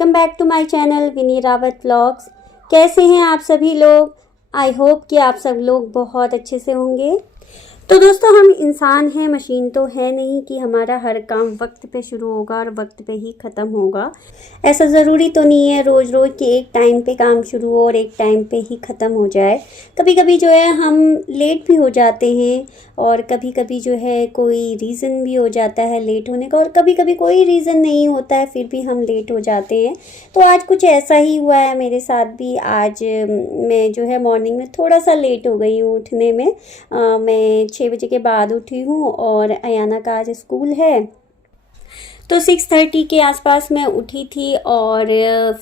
Welcome back to my channel Vini Rawat vlogs. कैसे हैं आप सभी लोग? आई होप कि आप सब लोग बहुत अच्छे से होंगे। तो दोस्तों, हम इंसान हैं, मशीन तो है नहीं कि हमारा हर काम वक्त पे शुरू होगा और वक्त पे ही ख़त्म होगा। ऐसा ज़रूरी तो नहीं है रोज़ रोज़ कि एक टाइम पे काम शुरू हो और एक टाइम पे ही ख़त्म हो जाए। कभी कभी जो है हम लेट भी हो जाते हैं और कभी कभी जो है कोई रीज़न भी हो जाता है लेट होने का, और कभी कभी कोई रीज़न नहीं होता है फिर भी हम लेट हो जाते हैं। तो आज कुछ ऐसा ही हुआ है मेरे साथ भी। आज मैं जो है मॉर्निंग में थोड़ा सा लेट हो गई हूँ उठने में। मैं 6 बजे के बाद उठी हूँ और अयाना का आज स्कूल है, तो 6:30 के आसपास मैं उठी थी। और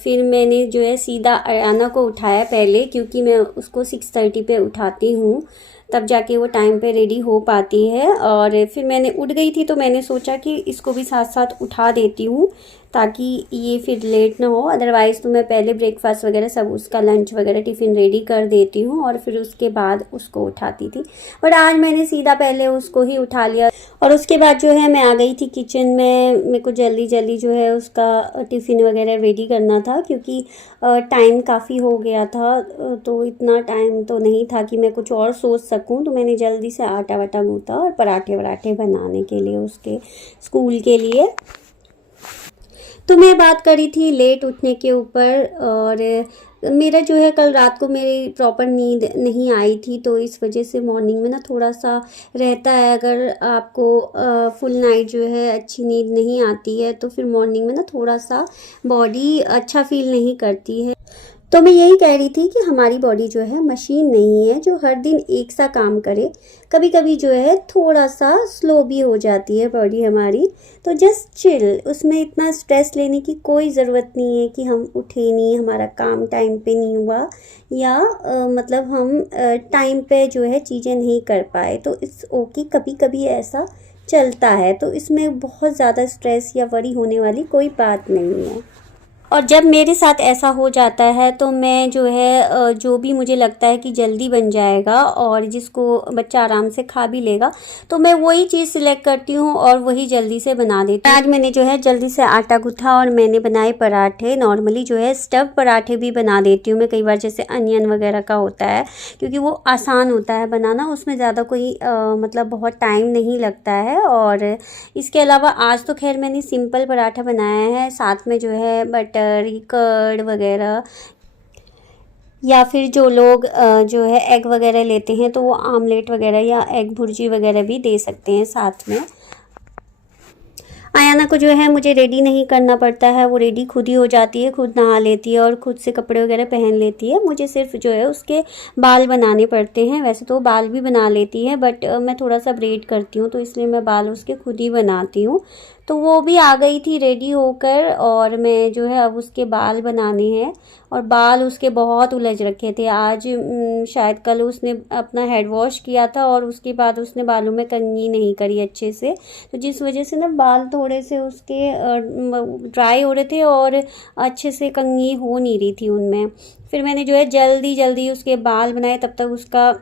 फिर मैंने जो है सीधा अयाना को उठाया पहले, क्योंकि मैं उसको 6:30 पे उठाती हूँ, तब जाके वो टाइम पे रेडी हो पाती है। और फिर मैंने उठ गई थी तो मैंने सोचा कि इसको भी साथ साथ उठा देती हूँ ताकि ये फिर लेट ना हो। अदरवाइज़ तो मैं पहले ब्रेकफास्ट वगैरह सब उसका लंच वगैरह टिफ़िन रेडी कर देती हूँ और फिर उसके बाद उसको उठाती थी। बट आज मैंने सीधा पहले उसको ही उठा लिया और उसके बाद जो है मैं आ गई थी किचन में। मेरे को जल्दी जल्दी जो है उसका टिफ़िन वगैरह रेडी करना था, क्योंकि टाइम काफ़ी हो गया था, तो इतना टाइम तो नहीं था कि मैं कुछ और सोच सकूं। तो मैंने जल्दी से आटा वाटा गूँथा और पराठे वराठे बनाने के लिए उसके स्कूल के लिए। तो मैं बात करी थी लेट उठने के ऊपर, और मेरा जो है कल रात को मेरी प्रॉपर नींद नहीं आई थी, तो इस वजह से मॉर्निंग में ना थोड़ा सा रहता है। अगर आपको फुल नाइट जो है अच्छी नींद नहीं आती है तो फिर मॉर्निंग में ना थोड़ा सा बॉडी अच्छा फील नहीं करती है। तो मैं यही कह रही थी कि हमारी बॉडी जो है मशीन नहीं है जो हर दिन एक सा काम करे। कभी कभी जो है थोड़ा सा स्लो भी हो जाती है बॉडी हमारी। तो जस्ट चिल, उसमें इतना स्ट्रेस लेने की कोई ज़रूरत नहीं है कि हम उठे नहीं, हमारा काम टाइम पे नहीं हुआ, या मतलब हम टाइम पे जो है चीज़ें नहीं कर पाए। तो इट्स ओके, कभी कभी ऐसा चलता है, तो इसमें बहुत ज़्यादा स्ट्रेस या वरी होने वाली कोई बात नहीं है। और जब मेरे साथ ऐसा हो जाता है तो मैं जो है जो भी मुझे लगता है कि जल्दी बन जाएगा और जिसको बच्चा आराम से खा भी लेगा, तो मैं वही चीज़ सिलेक्ट करती हूँ और वही जल्दी से बना देती हूँ। आज मैंने जो है जल्दी से आटा गूँथा और मैंने बनाए पराठे। नॉर्मली जो है स्टफ पराठे भी बना देती हूँ मैं कई बार, जैसे अनियन वगैरह का होता है, क्योंकि वो आसान होता है बनाना, उसमें ज़्यादा कोई मतलब बहुत टाइम नहीं लगता है। और इसके अलावा आज तो खैर मैंने सिंपल पराठा बनाया है, साथ में जो है बटर, कर्ड वगैरह, या फिर जो लोग जो है एग वगैरह लेते हैं तो वो आमलेट वगैरह या एग भुर्जी वगैरह भी दे सकते हैं साथ में। आयाना को जो है मुझे रेडी नहीं करना पड़ता है, वो रेडी खुद ही हो जाती है, खुद नहा लेती है और खुद से कपड़े वगैरह पहन लेती है। मुझे सिर्फ जो है उसके बाल बनाने पड़ते हैं। वैसे तो बाल भी बना लेती है, बट मैं थोड़ा सा ब्रेड करती हूँ तो इसलिए मैं बाल उसके खुद ही बनाती हूँ। तो वो भी आ गई थी रेडी होकर, और मैं जो है अब उसके बाल बनाने हैं। और बाल उसके बहुत उलझ रखे थे आज। शायद कल उसने अपना हेड वॉश किया था और उसके बाद उसने बालों में कंघी नहीं करी अच्छे से, तो जिस वजह से ना बाल थोड़े से उसके ड्राई हो रहे थे और अच्छे से कंघी हो नहीं रही थी उनमें। फिर मैंने जो है जल्दी जल्दी उसके बाल बनाए, तब तक उसका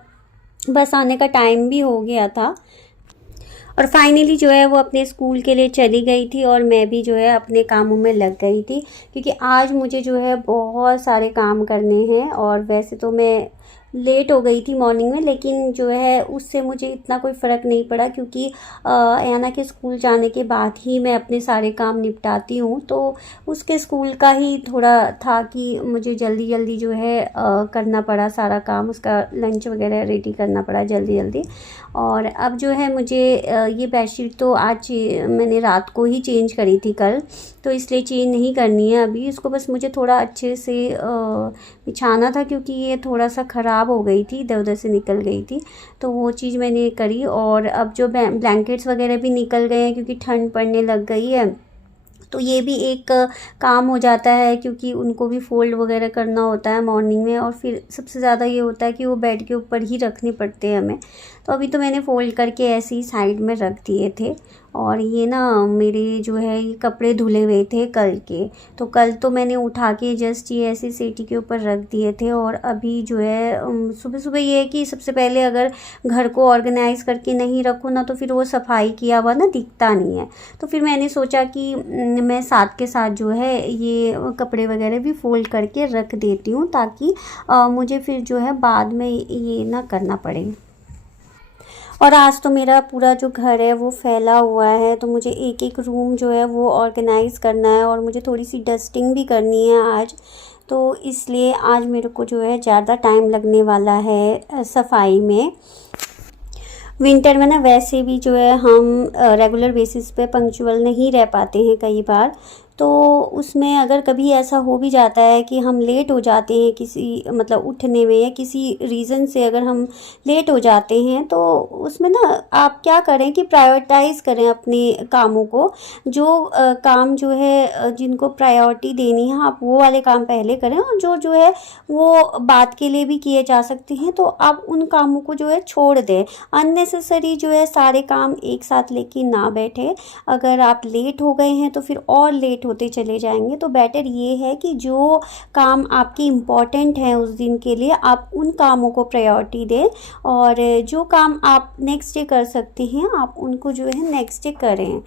बस आने का टाइम भी हो गया था। और फाइनली जो है वो अपने स्कूल के लिए चली गई थी और मैं भी जो है अपने कामों में लग गई थी, क्योंकि आज मुझे जो है बहुत सारे काम करने हैं। और वैसे तो मैं लेट हो गई थी मॉर्निंग में, लेकिन जो है उससे मुझे इतना कोई फ़र्क नहीं पड़ा, क्योंकि अयाना के स्कूल जाने के बाद ही मैं अपने सारे काम निपटाती हूँ। तो उसके स्कूल का ही थोड़ा था कि मुझे जल्दी जल्दी जो है करना पड़ा सारा काम, उसका लंच वगैरह रेडी करना पड़ा जल्दी जल्दी। और अब जो है मुझे ये बेडशीट तो आज मैंने रात को ही चेंज करी थी कल, तो इसलिए चेंज नहीं करनी है अभी इसको। बस मुझे थोड़ा अच्छे से बिछाना था, क्योंकि ये थोड़ा सा ख़राब हो गई थी, इधर उधर से निकल गई थी, तो वो चीज़ मैंने करी। और अब जो ब्लैंकेट्स वगैरह भी निकल गए हैं क्योंकि ठंड पड़ने लग गई है, तो ये भी एक काम हो जाता है, क्योंकि उनको भी फ़ोल्ड वगैरह करना होता है मॉर्निंग में। और फिर सबसे ज़्यादा ये होता है कि वो बेड के ऊपर ही रखने पड़ते हैं हमें। तो अभी तो मैंने फ़ोल्ड करके ऐसे ही साइड में रख दिए थे। और ये ना मेरे जो है ये कपड़े धुले हुए थे कल के, तो कल तो मैंने उठा के जस्ट ये ऐसे सीटी के ऊपर रख दिए थे। और अभी जो है सुबह सुबह ये है कि सबसे पहले अगर घर को ऑर्गेनाइज़ करके नहीं रखो ना, तो फिर वो सफाई किया हुआ ना दिखता नहीं है। तो फिर मैंने सोचा कि मैं साथ के साथ जो है ये कपड़े वगैरह भी फ़ोल्ड करके रख देती हूँ, ताकि मुझे फिर जो है बाद में ये ना करना पड़े। और आज तो मेरा पूरा जो घर है वो फैला हुआ है, तो मुझे एक एक रूम जो है वो ऑर्गेनाइज़ करना है और मुझे थोड़ी सी डस्टिंग भी करनी है आज। तो इसलिए आज मेरे को जो है ज़्यादा टाइम लगने वाला है सफाई में। विंटर में ना वैसे भी जो है हम रेगुलर बेसिस पे पंक्चुअल नहीं रह पाते हैं कई बार, तो उसमें अगर कभी ऐसा हो भी जाता है कि हम लेट हो जाते हैं किसी मतलब उठने में, या किसी रीज़न से अगर हम लेट हो जाते हैं, तो उसमें ना आप क्या करें कि प्रायोरिटाइज़ करें अपने कामों को। जो काम जो है जिनको प्रायोरिटी देनी है आप वो वाले काम पहले करें, और जो है वो बाद के लिए भी किए जा सकते हैं, तो आप उन कामों को जो है छोड़ दें। अननेसेसरी जो है सारे काम एक साथ लेके ना बैठे। अगर आप लेट हो गए हैं तो फिर और लेट होते चले जाएंगे। तो बेटर ये है कि जो काम आपकी इम्पॉर्टेंट है उस दिन के लिए आप उन कामों को प्रायोरिटी दें, और जो काम आप नेक्स्ट डे कर सकते हैं आप उनको जो है नेक्स्ट डे करें।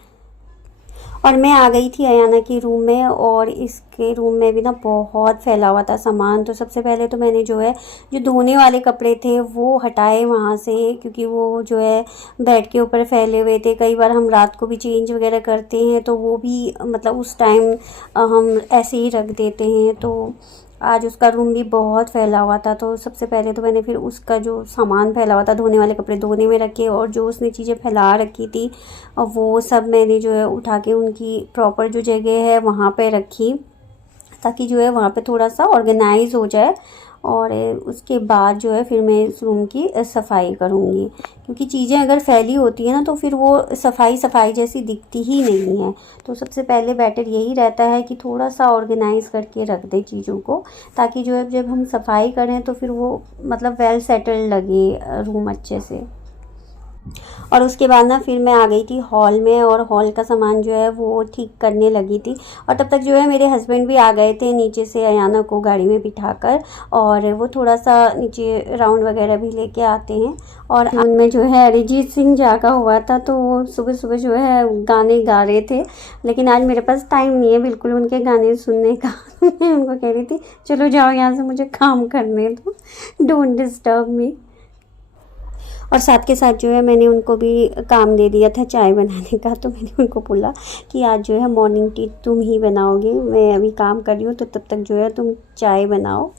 और मैं आ गई थी अयाना के रूम में, और इसके रूम में भी ना बहुत फैला हुआ था सामान। तो सबसे पहले तो मैंने जो है जो धोने वाले कपड़े थे वो हटाए वहाँ से, क्योंकि वो जो है बेड के ऊपर फैले हुए थे। कई बार हम रात को भी चेंज वगैरह करते हैं तो वो भी मतलब उस टाइम हम ऐसे ही रख देते हैं। तो आज उसका रूम भी बहुत फैला हुआ था, तो सबसे पहले तो मैंने फिर उसका जो सामान फैला हुआ था धोने वाले कपड़े धोने में रखे, और जो उसने चीज़ें फैला रखी थी और वो सब मैंने जो है उठा के उनकी प्रॉपर जो जगह है वहाँ पे रखी, ताकि जो है वहाँ पे थोड़ा सा ऑर्गेनाइज हो जाए। और उसके बाद जो है फिर मैं इस रूम की सफाई करूँगी, क्योंकि चीज़ें अगर फैली होती है ना तो फिर वो सफाई सफाई जैसी दिखती ही नहीं है। तो सबसे पहले बेटर यही रहता है कि थोड़ा सा ऑर्गेनाइज करके रख दें चीज़ों को, ताकि जो है जब हम सफाई करें तो फिर वो मतलब वेल सेटल्ड लगे रूम अच्छे से। और उसके बाद ना फिर मैं आ गई थी हॉल में, और हॉल का सामान जो है वो ठीक करने लगी थी। और तब तक जो है मेरे हस्बैंड भी आ गए थे नीचे से अयाना को गाड़ी में बिठाकर, और वो थोड़ा सा नीचे राउंड वगैरह भी लेके आते हैं। और उनमें जो है अरिजीत सिंह जागा हुआ था, तो वो सुबह सुबह जो है गाने गा रहे थे, लेकिन आज मेरे पास टाइम नहीं है बिल्कुल उनके गाने सुनने का। मैं उनको कह रही थी चलो जाओ यहाँ से, मुझे काम करने दो, डोंट डिस्टर्ब मी। और साथ के साथ जो है मैंने उनको भी काम दे दिया था चाय बनाने का। तो मैंने उनको बोला कि आज जो है मॉर्निंग टी तुम ही बनाओगे, मैं अभी काम कर रही हूँ, तो तब तक जो है तुम चाय बनाओ।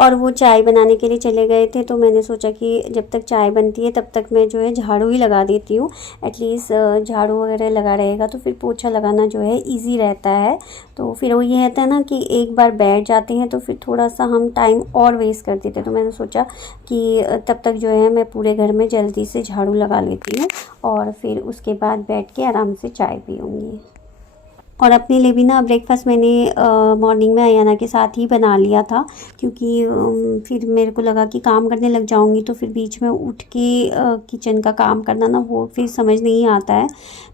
और वो चाय बनाने के लिए चले गए थे, तो मैंने सोचा कि जब तक चाय बनती है तब तक मैं जो है झाड़ू ही लगा देती हूँ। एटलीस्ट झाड़ू वगैरह लगा रहेगा तो फिर पोछा लगाना जो है इजी रहता है। तो फिर वो ये रहता है ना कि एक बार बैठ जाते हैं तो फिर थोड़ा सा हम टाइम और वेस्ट कर देते हैं। तो मैंने सोचा कि तब तक जो है मैं पूरे घर में जल्दी से झाड़ू लगा लेती हूँ, और फिर उसके बाद बैठ के आराम से चाय पीऊँगी। और अपने लिए भी ना ब्रेकफास्ट मैंने मॉर्निंग में अयाना के साथ ही बना लिया था, क्योंकि फिर मेरे को लगा कि काम करने लग जाऊंगी तो फिर बीच में उठ के किचन का काम करना ना वो फिर समझ नहीं आता है।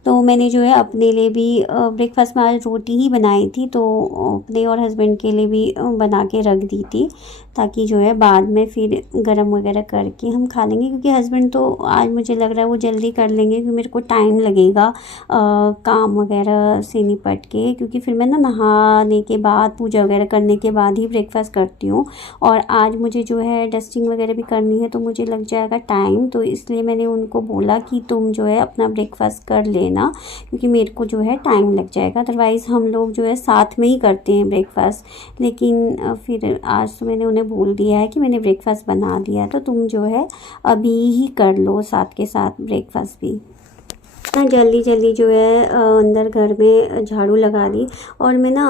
तो मैंने जो है अपने लिए भी ब्रेकफास्ट में आज रोटी ही बनाई थी, तो अपने और हस्बैंड के लिए भी बना के रख दी थी, ताकि जो है बाद में फिर गरम वगैरह करके हम खा लेंगे। क्योंकि हस्बैंड तो आज मुझे लग रहा है वो जल्दी कर लेंगे, क्योंकि मेरे को टाइम लगेगा काम वगैरह से निपट के, क्योंकि फिर मैं ना नहाने के बाद पूजा वगैरह करने के बाद ही ब्रेकफास्ट करती हूँ। और आज मुझे जो है डस्टिंग वगैरह भी करनी है, तो मुझे लग जाएगा टाइम, तो इसलिए मैंने उनको बोला कि तुम जो है अपना ब्रेकफास्ट कर लेना, क्योंकि मेरे को जो है टाइम लग जाएगा। अदरवाइज़ हम लोग जो है साथ में ही करते हैं ब्रेकफास्ट। लेकिन फिर आज तो मैंने उन्हें बोल दिया है कि मैंने ब्रेकफास्ट बना दिया है, तो तुम जो है अभी ही कर लो साथ के साथ ब्रेकफास्ट भी। ना जल्दी जल्दी जो है अंदर घर में झाड़ू लगा दी। और मैं ना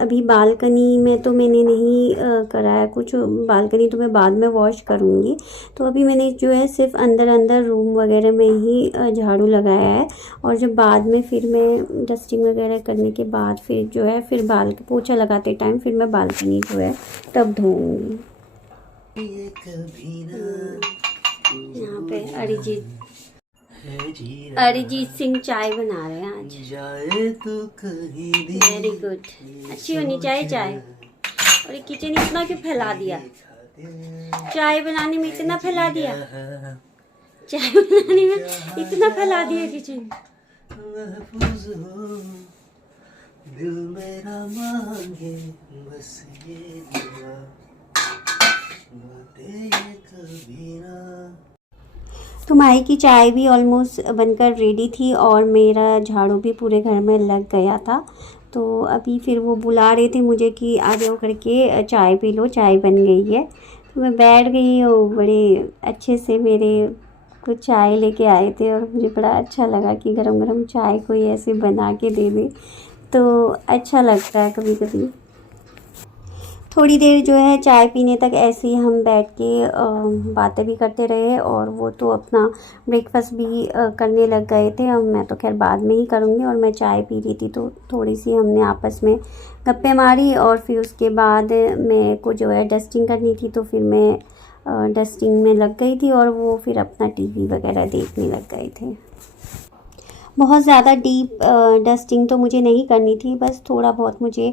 अभी बालकनी में तो मैंने नहीं कराया कुछ, बालकनी तो मैं बाद में वॉश करूँगी। तो अभी मैंने जो है सिर्फ अंदर अंदर रूम वगैरह में ही झाड़ू लगाया है, और जब बाद में फिर मैं डस्टिंग वगैरह करने के बाद फिर जो है फिर पोछा लगाते टाइम फिर मैं बालकनी जो है तब धोऊँगी। यहाँ पे अरिजीत अरिजीत सिंह चाय बना रहे हैं आज। वेरी गुड, अच्छी होनी चाहिए चाय। और ये किचन इतना क्यों फैला दिया, चाय बनाने में इतना फैला दिया, चाय बनाने में इतना फैला दिया किचन। दिल मेरा मांगे बस ये दुआ, कभी ना। तो माही की चाय भी ऑलमोस्ट बनकर रेडी थी और मेरा झाड़ू भी पूरे घर में लग गया था। तो अभी फिर वो बुला रहे थे मुझे कि आ जाओ करके चाय पी लो, चाय बन गई है। तो मैं बैठ गई और बड़े अच्छे से मेरे कुछ चाय लेके आए थे और मुझे बड़ा अच्छा लगा कि गरम गरम चाय कोई ऐसे बना के दे दे, तो अच्छा लगता है कभी कभी। थोड़ी देर जो है चाय पीने तक ऐसे ही हम बैठ के बातें भी करते रहे और वो तो अपना ब्रेकफास्ट भी करने लग गए थे। अब मैं तो खैर बाद में ही करूँगी और मैं चाय पी रही थी तो थोड़ी सी हमने आपस में गप्पे मारी और फिर उसके बाद मेरे को जो है डस्टिंग करनी थी, तो फिर मैं डस्टिंग में लग गई थी और वो फिर अपना टीवी वगैरह देखने लग गए थे। बहुत ज़्यादा डीप डस्टिंग तो मुझे नहीं करनी थी, बस थोड़ा बहुत मुझे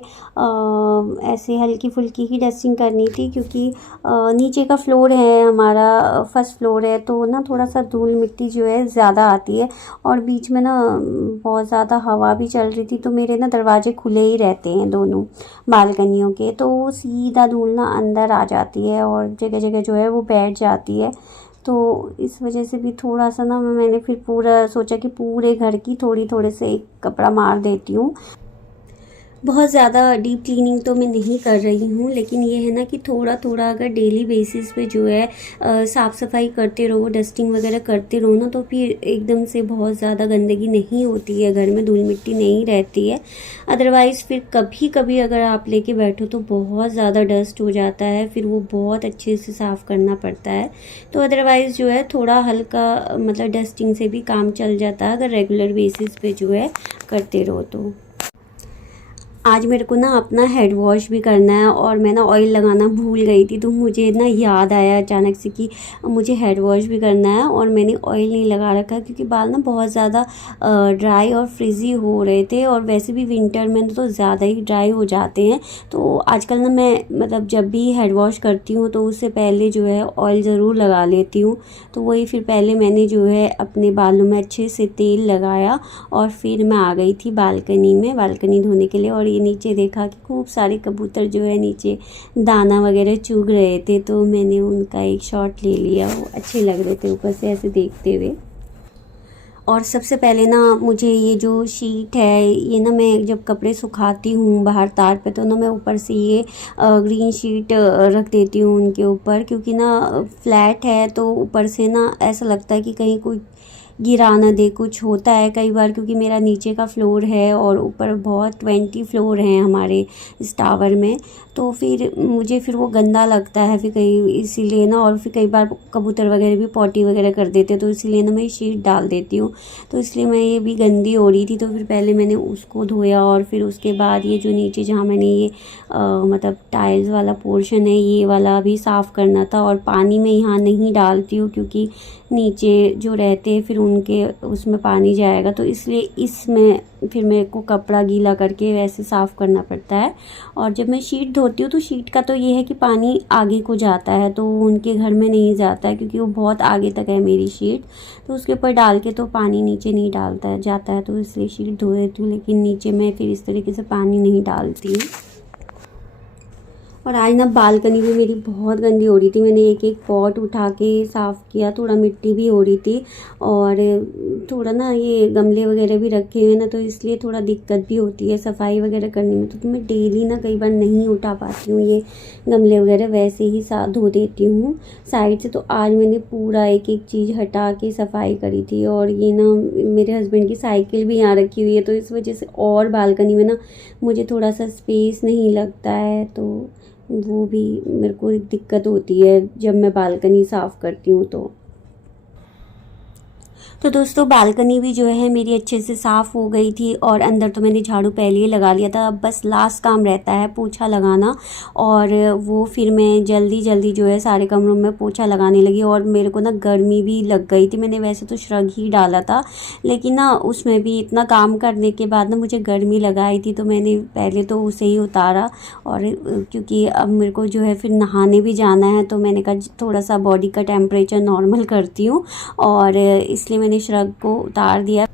ऐसे हल्की फुल्की ही डस्टिंग करनी थी क्योंकि नीचे का फ्लोर है हमारा, फर्स्ट फ्लोर है, तो ना थोड़ा सा धूल मिट्टी जो है ज़्यादा आती है और बीच में ना बहुत ज़्यादा हवा भी चल रही थी, तो मेरे ना दरवाजे खुले ही रहते हैं दोनों बालकनियों के, तो सीधा धूल ना अंदर आ जाती है और जगह जगह जो है वो बैठ जाती है। तो इस वजह से भी थोड़ा सा ना मैंने फिर पूरा सोचा कि पूरे घर की थोड़े से एक कपड़ा मार देती हूँ। बहुत ज़्यादा डीप क्लीनिंग तो मैं नहीं कर रही हूँ, लेकिन ये है ना कि थोड़ा थोड़ा अगर डेली बेसिस पे जो है साफ़ सफाई करते रहो, डस्टिंग वगैरह करते रहो ना, तो फिर एकदम से बहुत ज़्यादा गंदगी नहीं होती है घर में, धूल मिट्टी नहीं रहती है। अदरवाइज़ फिर कभी कभी अगर आप लेके बैठो तो बहुत ज़्यादा डस्ट हो जाता है, फिर वो बहुत अच्छे से साफ़ करना पड़ता है। तो अदरवाइज़ जो है थोड़ा हल्का मतलब डस्टिंग से भी काम चल जाता है अगर रेगुलर बेसिस पे जो है करते रहो तो। आज मेरे को ना अपना हेड वॉश भी करना है और मैं ना ऑयल लगाना भूल गई थी, तो मुझे ना याद आया अचानक से कि मुझे हेड वॉश भी करना है और मैंने ऑयल नहीं लगा रखा क्योंकि बाल ना बहुत ज़्यादा ड्राई और फ्रिजी हो रहे थे और वैसे भी विंटर में तो ज़्यादा ही ड्राई हो जाते हैं। तो आजकल ना मैं मतलब जब भी हेड वॉश करती हूँ तो उससे पहले जो है ऑयल ज़रूर लगा लेती हूँ। तो वही फिर पहले मैंने जो है अपने बालों में अच्छे से तेल लगाया और फिर मैं आ गई थी बालकनी में, बालकनी धोने के लिए। और ये नीचे देखा कि खूब सारे कबूतर जो है नीचे दाना वगैरह चुग रहे थे, तो मैंने उनका एक शॉट ले लिया। वो अच्छे लग रहे थे ऊपर से ऐसे देखते हुए। और सबसे पहले ना मुझे ये जो शीट है, ये ना मैं जब कपड़े सुखाती हूँ बाहर तार पे तो ना मैं ऊपर से ये ग्रीन शीट रख देती हूँ उनके ऊपर, क्योंकि ना फ्लैट है तो ऊपर से ना ऐसा लगता है कि कहीं कोई गिरा ना दे, कुछ होता है कई बार क्योंकि मेरा नीचे का फ्लोर है और ऊपर बहुत 20 फ्लोर हैं हमारे इस टावर में, तो फिर मुझे फिर वो गंदा लगता है फिर कहीं, इसीलिए ना। और फिर कई बार कबूतर वगैरह भी पॉटी वगैरह कर देते हैं तो इसीलिए ना मैं शीट डाल देती हूँ। तो इसलिए मैं ये भी गंदी हो रही थी तो फिर पहले मैंने उसको धोया और फिर उसके बाद ये जो नीचे जहाँ मैंने ये मतलब टाइल्स वाला पोर्शन है ये वाला भी साफ़ करना था। और पानी में यहाँ नहीं डालती हूँ क्योंकि नीचे जो रहते हैं फिर उनके उसमें पानी जाएगा, तो इसलिए इसमें फिर मेरे को कपड़ा गीला करके वैसे साफ़ करना पड़ता है। और जब मैं शीट धोती हूँ तो शीट का तो ये है कि पानी आगे को जाता है, तो उनके घर में नहीं जाता है क्योंकि वो बहुत आगे तक है मेरी शीट, तो उसके ऊपर डाल के तो पानी नीचे नहीं डालता है जाता है, तो इसलिए शीट धो देती हूँ। लेकिन नीचे मैं फिर इस तरीके से पानी नहीं डालती हूँ। और आज ना बालकनी भी मेरी बहुत गंदी हो रही थी, मैंने एक एक पॉट उठा के साफ़ किया, थोड़ा मिट्टी भी हो रही थी और थोड़ा ना ये गमले वगैरह भी रखे हुए ना, तो इसलिए थोड़ा दिक्कत भी होती है सफाई वगैरह करने में। तो मैं डेली ना कई बार नहीं उठा पाती हूँ ये गमले वगैरह, वैसे ही धो देती हूँ साइड से। तो आज मैंने पूरा एक एक चीज़ हटा के सफाई करी थी। और ये ना मेरे हस्बैंड की साइकिल भी यहाँ रखी हुई है, तो इस वजह से और बालकनी में ना मुझे थोड़ा सा स्पेस नहीं लगता है, तो वो भी मेरे को एक दिक्कत होती है जब मैं बालकनी साफ़ करती हूँ। तो तो दोस्तों बालकनी भी जो है मेरी अच्छे से साफ़ हो गई थी और अंदर तो मैंने झाड़ू पहले ही लगा लिया था। अब बस लास्ट काम रहता है पोछा लगाना, और वो फिर मैं जल्दी जल्दी जो है सारे कमरों में पोछा लगाने लगी। और मेरे को ना गर्मी भी लग गई थी। मैंने वैसे तो श्रग ही डाला था, लेकिन ना उसमें भी इतना काम करने के बाद ना मुझे गर्मी लगाई थी, तो मैंने पहले तो उसे ही उतारा। और क्योंकि अब मेरे को जो है फिर नहाने भी जाना है, तो मैंने कहा थोड़ा सा बॉडी का टेम्परेचर नॉर्मल करती हूँ, और इसलिए मैंने श्रग को उतार दिया।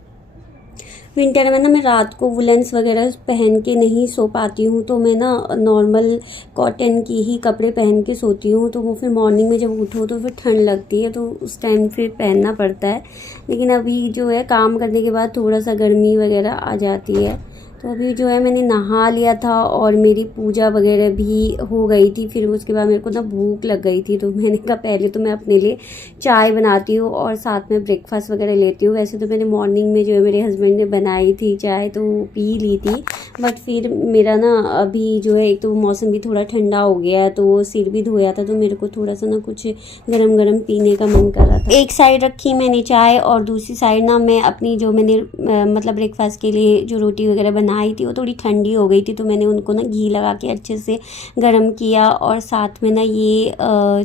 विंटर में ना मैं रात को वुलेंस वगैरह पहन के नहीं सो पाती हूँ, तो मैं ना नॉर्मल कॉटन की ही कपड़े पहन के सोती हूँ। तो वो फिर मॉर्निंग में जब उठो तो फिर ठंड लगती है, तो उस टाइम फिर पहनना पड़ता है। लेकिन अभी जो है काम करने के बाद थोड़ा सा गर्मी वगैरह आ जाती है। तो अभी जो है मैंने नहा लिया था और मेरी पूजा वगैरह भी हो गई थी। फिर उसके बाद मेरे को ना भूख लग गई थी, तो मैंने कहा पहले तो मैं अपने लिए चाय बनाती हूँ और साथ में ब्रेकफास्ट वगैरह लेती हूँ। वैसे तो मैंने मॉर्निंग में जो है मेरे हस्बैंड ने बनाई थी चाय, तो पी ली थी। बट फिर मेरा ना अभी जो है एक तो मौसम भी थोड़ा ठंडा हो गया है, तो सिर भी धोया था, तो मेरे को थोड़ा सा ना कुछ गरम गरम पीने का मन कर रहा था। एक साइड रखी मैंने चाय और दूसरी साइड ना मैं अपनी जो मैंने मतलब ब्रेकफास्ट के लिए जो रोटी वगैरह बनाई थी वो थोड़ी ठंडी हो गई थी, तो मैंने उनको ना घी लगा के अच्छे से गरम किया। और साथ में ना ये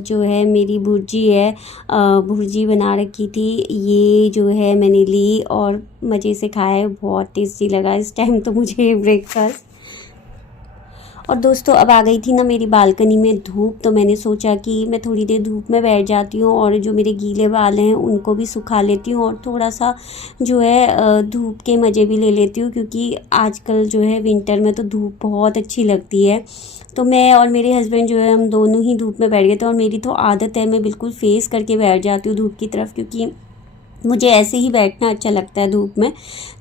जो है मेरी भुर्जी है, भुर्जी बना रखी थी, ये जो है मैंने ली और मज़े से खाया। बहुत टेस्टी लगा इस टाइम तो मुझे ब्रेकफास्ट। और दोस्तों अब आ गई थी ना मेरी बालकनी में धूप, तो मैंने सोचा कि मैं थोड़ी देर धूप में बैठ जाती हूँ और जो मेरे गीले बाल हैं उनको भी सुखा लेती हूँ, और थोड़ा सा जो है धूप के मज़े भी ले लेती हूँ, क्योंकि आजकल जो है विंटर में तो धूप बहुत अच्छी लगती है। तो मैं और मेरे हस्बैंड जो है हम दोनों ही धूप में बैठ गए थे। और मेरी तो आदत है मैं बिल्कुल फेस करके बैठ जाती हूँ धूप की तरफ, क्योंकि मुझे ऐसे ही बैठना अच्छा लगता है धूप में।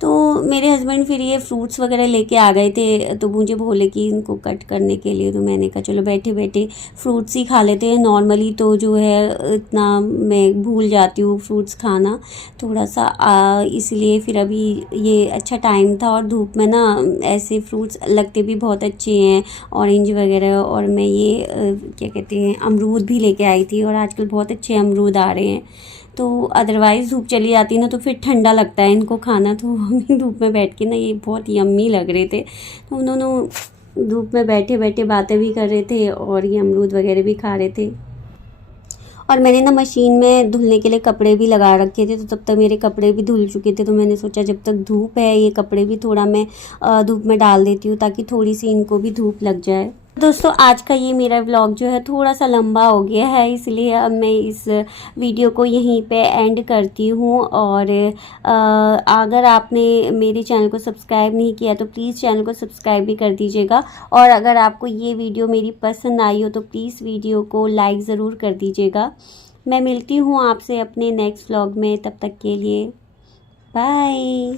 तो मेरे हस्बैंड फिर ये फ्रूट्स वगैरह लेके आ गए थे, तो मुझे बोले कि इनको कट करने के लिए, तो मैंने कहा चलो बैठे बैठे फ्रूट्स ही खा लेते हैं। नॉर्मली तो जो है इतना मैं भूल जाती हूँ फ्रूट्स खाना थोड़ा सा, इसलिए फिर अभी ये अच्छा टाइम था और धूप में ना ऐसे फ्रूट्स लगते भी बहुत अच्छे हैं, ऑरेंज वगैरह। और मैं ये क्या कहते हैं अमरूद भी लेके आई थी, और आजकल बहुत अच्छे अमरूद आ रहे हैं। तो अदरवाइज़ धूप चली जाती ना तो फिर ठंडा लगता है इनको खाना, तो हम धूप में बैठ के ना ये बहुत यम्मी लग रहे थे। तो हम दोनों धूप में बैठे बैठे बातें भी कर रहे थे और ये अमरूद वगैरह भी खा रहे थे। और मैंने ना मशीन में धुलने के लिए कपड़े भी लगा रखे थे, तो तब तक मेरे कपड़े भी धुल चुके थे। तो मैंने सोचा जब तक धूप है ये कपड़े भी थोड़ा मैं धूप में डाल देती हूँ, ताकि थोड़ी सी इनको भी धूप लग जाए। दोस्तों आज का ये मेरा व्लॉग जो है थोड़ा सा लंबा हो गया है, इसलिए अब मैं इस वीडियो को यहीं पे एंड करती हूँ। और अगर आपने मेरे चैनल को सब्सक्राइब नहीं किया तो प्लीज़ चैनल को सब्सक्राइब भी कर दीजिएगा। और अगर आपको ये वीडियो मेरी पसंद आई हो तो प्लीज़ वीडियो को लाइक ज़रूर कर दीजिएगा। मैं मिलती हूँ आपसे अपने नेक्स्ट व्लॉग में, तब तक के लिए बाय।